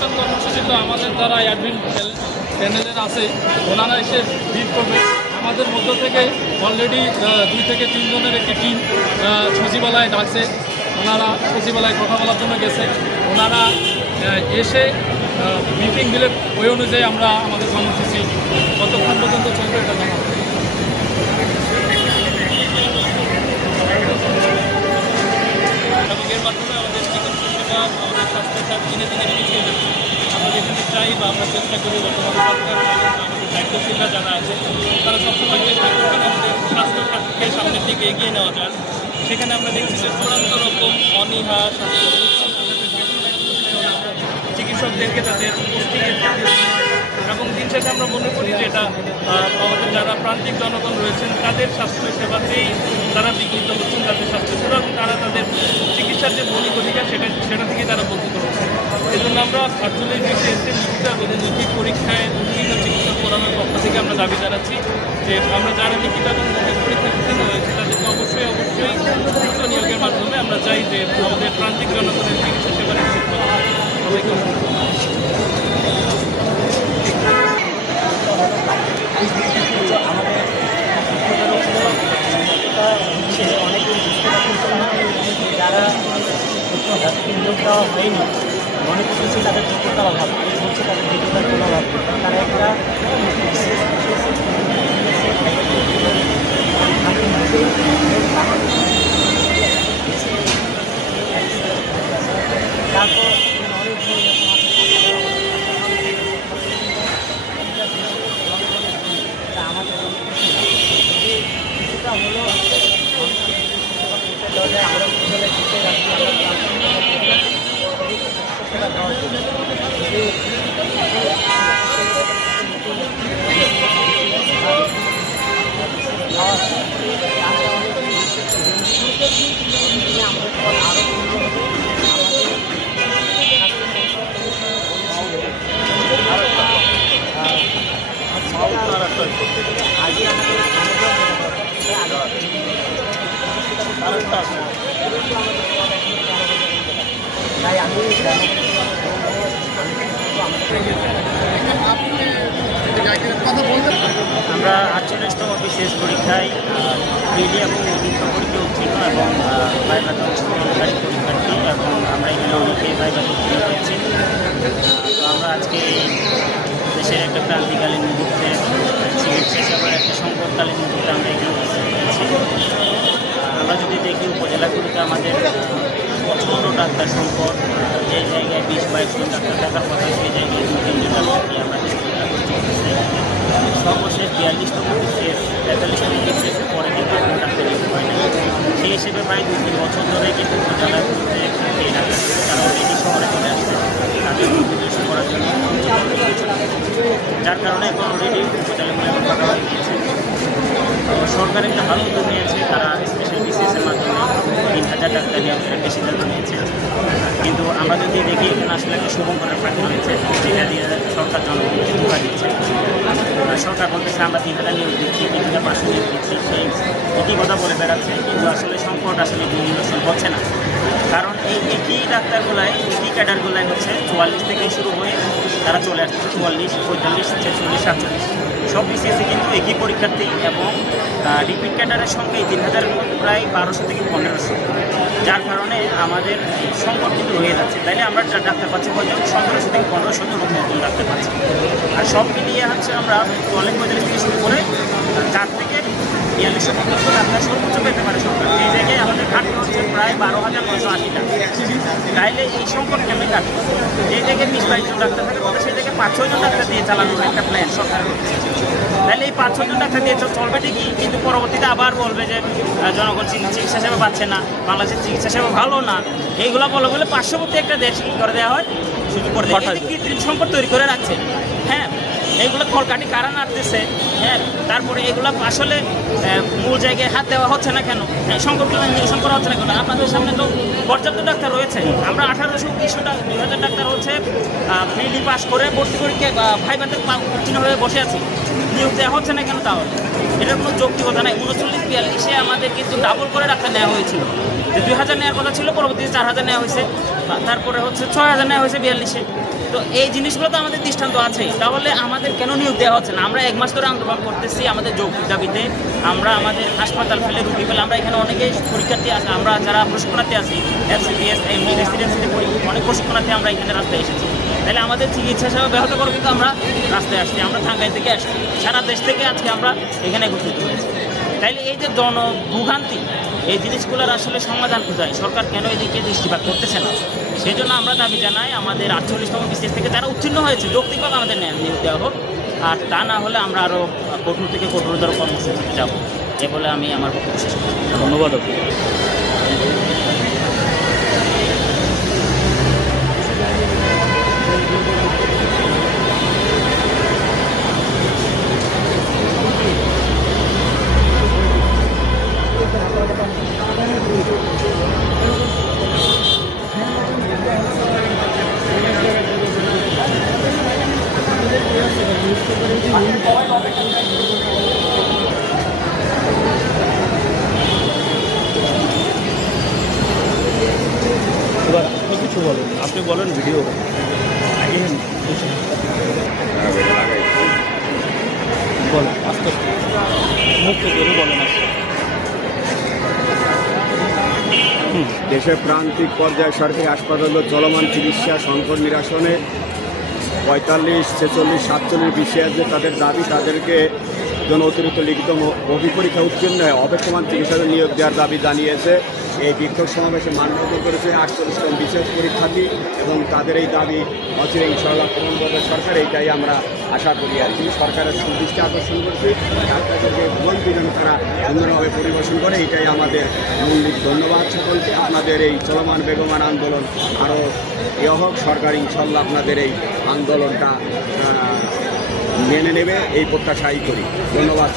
অবস্থান কর্মসূচি তো আমাদের দ্বারা অ্যাডমিন প্যানেলের আছে, ওনারা এসে লিড করবে। আমাদের মধ্য থেকে অলরেডি 2 থেকে 3 জনের একটি টিম সচিবালয়ে ডাকছে, ওনারা সচিবালয়ে কথা বলার জন্য গেছে। ওনারা এসে মিটিং দিলে ওই অনুযায়ী আমরা আমাদের কর্মসূচি কতক্ষণ পর্যন্ত চলবে এটা জানাবো। এবং এর মাধ্যমে আমাদের চিকিৎসা সেবা, আমাদের স্বাস্থ্যসাথী দিনে দিনে পিছিয়ে যাচ্ছে। আমরা যেখানে চাই বা আমরা চেষ্টা করি বর্তমান সরকার এবং আমাদের দায়িত্বশীলরা যারা আছে তারা সবসময় চেষ্টা করবেন আমাদের স্বাস্থ্যসাথীকে সামনের দিকে এগিয়ে নেওয়া যায়। সেখানে আমরা দেখছি যে চূড়ান্ত রকম অনীহা, চিকিৎসকদেরকে তাদের পোস্টিংয়ের এবং দিন শেষে আমরা মনে করি যে এটা আমাদের যারা প্রান্তিক জনগণ রয়েছেন তাদের স্বাস্থ্যসেবাতেই তারা বিঘ্নিত হচ্ছেন, তাদের স্বাস্থ্যসেবা এবং তারা তাদের চিকিৎসার যে মৌলিক অধিকার সেটা থেকেই তারা বঞ্চিত হচ্ছেন। এই জন্য আমরা 48 BCS-এর লিখিত এবং মৌখিক পরীক্ষায় উত্তীর্ণ চিকিৎসক ফোরামের পক্ষ থেকে আমরা দাবি জানাচ্ছি যে আমরা যারা লিখিত এবং মৌখিক পরীক্ষায় উত্তীর্ণ হয়েছি তাদেরকে অবশ্যই যুক্ত নিয়োগের মাধ্যমে আমরা চাই যে আমাদের প্রান্তিক জনগণের চিকিৎসা সেবা নিশ্চিত করা হয়। সবাইকে অনেকেই বুঝতে পারছেন যারা যাদেরকে নিয়োগ দেওয়া হয়নি মনে করতেছি তাদের যোগ্যতার অভাব, এই হচ্ছে তাদের যোগ্যতার কোনো অভাব। তারা একটা তারপর অনেক আমাদের কিছুটা হলো আমরা জিতে যাচ্ছি আমরা 48তম BCS পরীক্ষায় প্রিলি এবং লিখিত পরীক্ষায় উত্তীর্ণ এবং ভাইভাতে অংশগ্রহণকারী পরীক্ষার্থী এবং আমরা এখানে অনেকেই ভাইভাতে উত্তীর্ণ হয়েছি। তো আমরা আজকে দেশের একটা ক্রান্তিকালীন মুহূর্তে, চিকিৎসা সেবার একটা সংকটকালীন মুহূর্তে আমরা এখানে পেয়েছি। আমরা যদি দেখি উপজেলাগুলিতে আমাদের প্রচণ্ড ডাক্তার সংকট, যে জায়গায় 20-22 জন ডাক্তার থাকার কথা সেই জায়গায় 2-3 জন ডাক্তারকে আমরা দেখতে সর্বশেষ 42তম BCS 43তম BCS-এর পরে কিন্তু এখন ডাক্তার নিয়োগ হয় না। সেই হিসেবে প্রায় 2-3 বছর ধরে কিন্তু উপজেলাগুলিতে এই ডাক্তারগুলো তারা অলরেডি শহরে চলে আসছে তাদের নির্দেশন করার জন্য, যার কারণে এখন অলরেডি উপজেলাগুলো এখন ফাঁকা হয়ে গিয়েছে। সরকার একটা ভালো উদ্যোগ নিয়েছে, তারা স্পেশাল BCS-এর মাধ্যমে 3000 ডাক্তার নিয়োগের একটা সিদ্ধান্ত নিয়েছে। কিন্তু আমরা যদি দেখি এখানে আসলে একটা শুভঙ্করের ফাঁকি রয়েছে, যেটা দিয়ে সরকার জনগণকে ধোঁকা দিচ্ছে। সরকার বলতেছে আমরা 3000 নিয়োগ দিচ্ছি, 3500 নিয়োগ দিচ্ছি, সেই একই কথা বলে বেড়াচ্ছে, কিন্তু আসলে সংকট আসলে নিরসন হচ্ছে না। কারণ এই একই ডাক্তারগুলায়, একই ক্যাডারগুলায় হচ্ছে 44 থেকে শুরু হয়ে তারা চলে আসছে 44, 45, 46, 47 সব BCS-এ কিন্তু একই পরীক্ষার্থী এবং রিপিট ক্যাডারের সংখ্যায় 3000-এর মধ্যে প্রায় 1200 থেকে 1500, যার কারণে আমাদের সংকট কিন্তু রয়ে যাচ্ছে। তাইলে আমরা ডাক্তার পাচ্ছি কয়জন? 1700 থেকে 1500 নতুন ডাক্তার পাচ্ছি। আর সব মিলিয়ে হচ্ছে আমরা 45 থেকে শুরু করে 4 থেকে 4200 পর্যন্ত ডাক্তার সর্বোচ্চ পেতে পারে সরকার। এই জায়গায় আমাদের ঘাটতি হচ্ছে প্রায় 12,980 টাকা। তাইলে এই সংকট কেমন কাটবে? যে জায়গায় 20-22 জন ডাক্তার থাকে বলে সেই জায়গায় 5-6 জন ডাক্তার দিয়ে চালানোর একটা প্ল্যান সরকার করছে। তাহলে এই 5-6 জন ডাক্তার দিয়ে চলবে ঠিকই, কিন্তু পরবর্তীতে আবার বলবে যে জনগণ চিকিৎসা সেবা পাচ্ছে না, বাংলাদেশের চিকিৎসা সেবা ভালো না, এইগুলো বলে 500 একটা দেশ কী করে দেওয়া হয়, শুধু করে কৃত্রিম সংকট তৈরি করে রাখছে। হ্যাঁ, এইগুলো কলকাঠি কারা নাড়তেছে। হ্যাঁ, তারপরে এগুলো আসলে মূল জায়গায় হাত দেওয়া হচ্ছে না কেন? সংকটগুলো নিরসন করা হচ্ছে না কেন? আপনাদের সামনে তো পর্যাপ্ত ডাক্তার রয়েছে। আমরা 1800-2000 ডাক্তার হচ্ছে প্রিলি পাস করে ভর্তি পরীক্ষায় ভাইভাতে উত্তীর্ণ হয়ে বসে আছি। নিয়োগ দেওয়া হচ্ছে না কেন তাহলে? এটার কোনো যৌক্তিকতা নাই। 39-42-এ আমাদের কিন্তু ডাবল করে ডাক্তার নেওয়া হয়েছিল, যে 2000 নেওয়ার কথা ছিল, পরবর্তীতে 4000 নেওয়া হয়েছে, তারপরে হচ্ছে 6000 নেওয়া হয়েছে 42-এ। তো এই জিনিসগুলো তো আমাদের দৃষ্টান্ত আছেই, তাহলে আমাদের কেন নিয়োগ দেওয়া হচ্ছে না? আমরা 1 মাস ধরে আন্দোলন করতেছি আমাদের যৌক্তিক দাবিতে। আমরা আমাদের হাসপাতাল ফেলে রুগী ফেলে, আমরা এখানে অনেকেই পরীক্ষার্থী আছে, আমরা যারা প্রশিক্ষণার্থী আছি, FCPS এমডি রেসিডেন্সিতে অনেক প্রশিক্ষণার্থী আমরা এখানে রাস্তায় এসেছি। তাহলে আমাদের চিকিৎসা সেবা ব্যাহত করে কিন্তু আমরা রাস্তায় আসছি, আমরা টাঙ্গাইল থেকে আসছি, সারা দেশ থেকে আজকে আমরা এখানে একত্রিত হয়েছি। তাইলে এই যে জনভোগান্তি, এই জিনিসগুলোর আসলে সমাধান কোথায়? সরকার কেন এদিকে দৃষ্টিপাত করতেছে না? সেই জন্য আমরা দাবি জানাই আমাদের 48তম বিসিএস থেকে যারা উত্তীর্ণ হয়েছে যৌক্তিকভাবে আমাদের নিয়োগ দেওয়া হোক, আর তা না হলে আমরা আরও কঠোর থেকে কঠোরতর কর্মসূচিতে যাব, এ বলে আমি আমার বক্তব্য শেষ করছি। ধন্যবাদ। এবার আপনি কিছু বলেন, আপনি বলেন ভিডিও বলেন, আস্তে আস্তে মুখ থেকে বলেন আস্তে। দেশের প্রান্তিক পর্যায়ে সরকারি হাসপাতালে চলমান চিকিৎসা সংকট নিরসনে 45, 46, 47 বিসিএস যে তাদের দাবি, তাদেরকে জন্য অতিরিক্ত লিখিত অভিপরীক্ষা উত্তীর্ণ হয়ে অবর্তমান চিকিৎসাতে নিয়োগ দেওয়ার দাবি জানিয়েছে। এই বিক্ষোভ সমাবেশে মান্যতা করেছে 48তম বিসিএস পরীক্ষার্থী, এবং তাদের এই দাবি অচিরে ইনশাআল্লাহ পূরণ করবে সরকার, এইটাই আমরা আশা করি। আর কি সরকারের সুদৃষ্টি আকর্ষণ করছি, ডাক্তারদেরকে বলছি যেন তারা সুন্দরভাবে পরিবেশন করে, এইটাই আমাদের মূল। ধন্যবাদ সকলকে। আপনাদের এই চলমান বেগমান আন্দোলন আরও এ হোক, সরকার ইনশাল্লাহ আপনাদের এই আন্দোলনটা মেনে নেবে, এই প্রত্যাশাই করি। ধন্যবাদ।